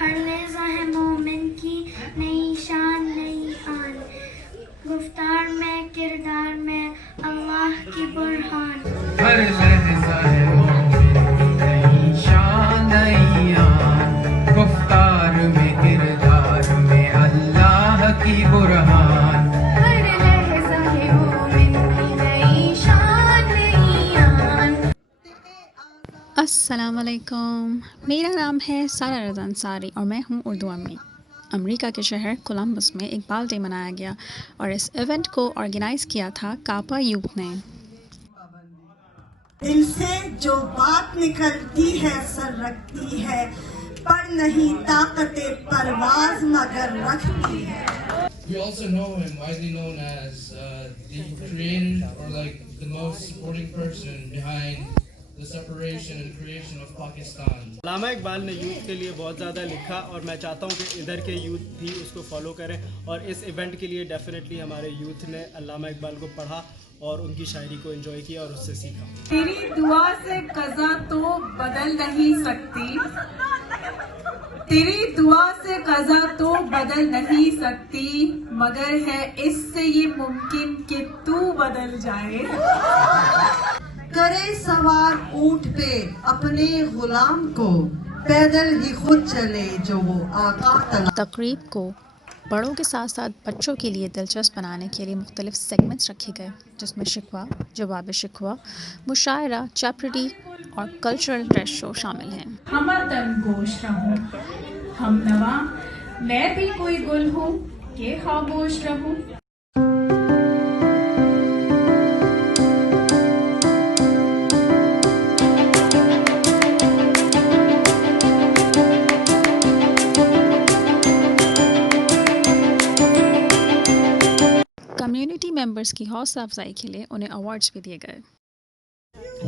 ہر لہجہ ہے مومن کی نئی شان نئی آن، گفتار میں کردار میں اللہ کی برہان، ہر لہجہ ہے مومن کی نئی شان نئی آن، گفتار میں کردار میں اللہ کی برہان، ہر لہجہ ہے مومن کی نئی شان نئی آن۔ السلام علیکم، میرا نام ہے سارہ رضا انصاری اور میں ہوں اردو امی۔ امریکہ کے شہر کولمبس میں اقبال ڈے منایا گیا اور اس ایونٹ کو آرگنائز کیا تھا کاپا یوتھ نے۔ دل سے جو بات نکلتی ہے سر رکھتی ہے، پر نہیں طاقت پرواز مگر رکھتی ہے۔ We also know him, widely known as the creator or like the most supporting person behind the separation and creation of Pakistan. علامہ اقبال نے یوتھ کے لیے بہت زیادہ لکھا اور میں چاہتا ہوں کہ ادھر کے یوتھ بھی اس کو فالو کریں، اور اس ایونٹ کے لیے ڈیفینیٹلی ہمارے یوتھ نے علامہ اقبال کو پڑھا اور ان کی شاعری کو انجوائے کیا اور اس سے سیکھا۔ تیری دعا سے قضا تو بدل نہیں سکتی، تیری دعا سے قضا تو بدل نہیں سکتی، مگر ہے اس سے یہ ممکن کہ تو بدل جائے۔ کرے سوار اونٹ پہ اپنے غلام کو، پیدل ہی خود چلے جو وہ آقا تلا۔ تقریب کو بڑوں کے ساتھ ساتھ بچوں کے لیے دلچسپ بنانے کے لیے مختلف سیگمنٹس رکھے گئے، جس میں شکوہ، جواب شکوہ، مشاعرہ، چاپڑی اور کلچرل ڈریس شو شامل ہیں۔ ہم تن گوش رہوں ہم نوا، میں بھی کوئی گل ہوں کہ خاموش رہوں۔ کمیونٹی ممبرس کی حوصلہ افزائی کے لیے انہیں ایوارڈز بھی دیے گئے۔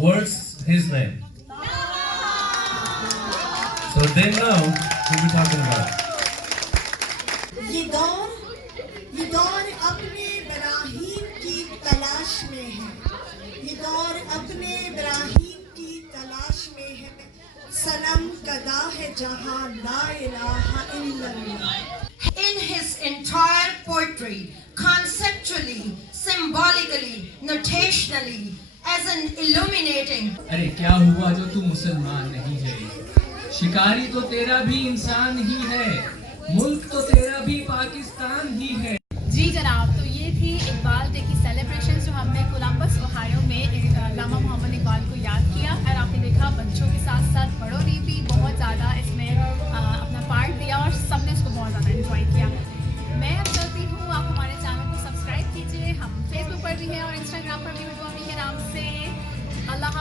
What's his name? So they know who we're talking about. یہ دور اپنے براہیم کی تلاش میں ہے، یہ دور اپنے براہیم کی تلاش میں ہے، صنم کدا ہے جہاں لا الہ الا اللہ۔ In his entire poetry, conceptually, symbolically, notationally, as an illuminating. ارے کیا ہوا جو تو مسلمان نہیں ہے؟ شکاری تو تیرا بھی انسان ہی ہے، ملک تو تیرا بھی پاکستان ہی ہے۔ جی جناب، تو یہ تھی اقبال ڈے کی سیلیبریشنز جو ہم نے کولمبس اوہایو میں علامہ محمد اقبال کو یاد کیا، اور آپ نے دیکھا بچوں کے ساتھ ساتھ بڑوں نے بھی بہت زیادہ اس میں اپنا پارٹ دیا اور سب نے اس کو بہت زیادہ انجوائے کیا۔ میں اب چلتی ہوں، آپ ہمارے چینل کو سبسکرائب کیجیے، ہم فیس بک پر بھی ہیں اور انسٹاگرام پر بھی اردو امی کے نام سے۔ اللہ